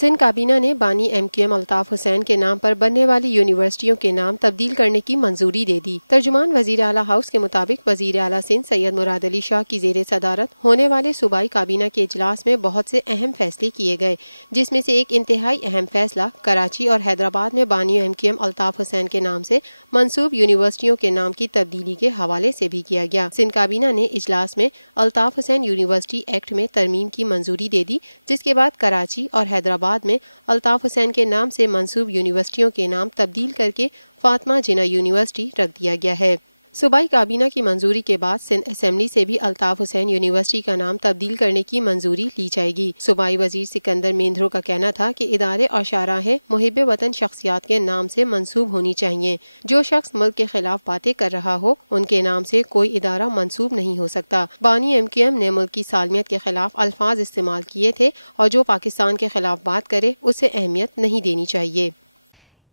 सिंध काबीना ने बानी MQM अल्ताफ हुसैन के नाम पर बनने वाली यूनिवर्सिटियों के नाम तब्दील करने की मंजूरी दे दी। तर्जुमान वजीर आला हाउस के मुताबिक वजीर आला सिंध सैयद मुराद अली शाह की जेर सदारत होने वाले सूबाई काबीना के इजलास में बहुत से अहम फैसले किए गए, जिसमें से एक इंतहाई अहम फैसला कराची और हैदराबाद में बानी MQM अल्ताफ हुसैन के नाम से मंसूब यूनिवर्सिटियों के नाम की तब्दीली के हवाले से भी किया गया। सिंध काबीना ने इजलास में अल्ताफ हुसैन यूनिवर्सिटी एक्ट में तरमीम की मंजूरी दे दी, जिसके बाद कराची और हैदराबाद में अल्ताफ हुसैन के नाम से मंसूब यूनिवर्सिटियों के नाम तब्दील करके फातिमा जिन्ना यूनिवर्सिटी रख दिया गया है। सूबाई काबीना की मंजूरी के बाद सिंध असेंबली से भी अल्ताफ हुसैन यूनिवर्सिटी का नाम तब्दील करने की मंजूरी ली जाएगी। सूबाई वजीर सिकंदर मेंद्रो का कहना था कि इदारे और शाहराहें मुहिब्बे वतन शख्सियात के नाम से मंसूब होनी चाहिए। जो शख्स मुल्क के खिलाफ बातें कर रहा हो उनके नाम से कोई इदारा मंसूब नहीं हो सकता। बानी MQM ने मुल्क की सालमियत के खिलाफ अल्फाज इस्तेमाल किए थे और जो पाकिस्तान के खिलाफ बात करे उसे अहमियत नहीं देनी चाहिए।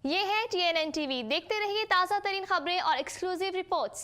ये है TNN TV। देखते रहिए ताज़ा तरीन खबरें और एक्सक्लूसिव रिपोर्ट्स।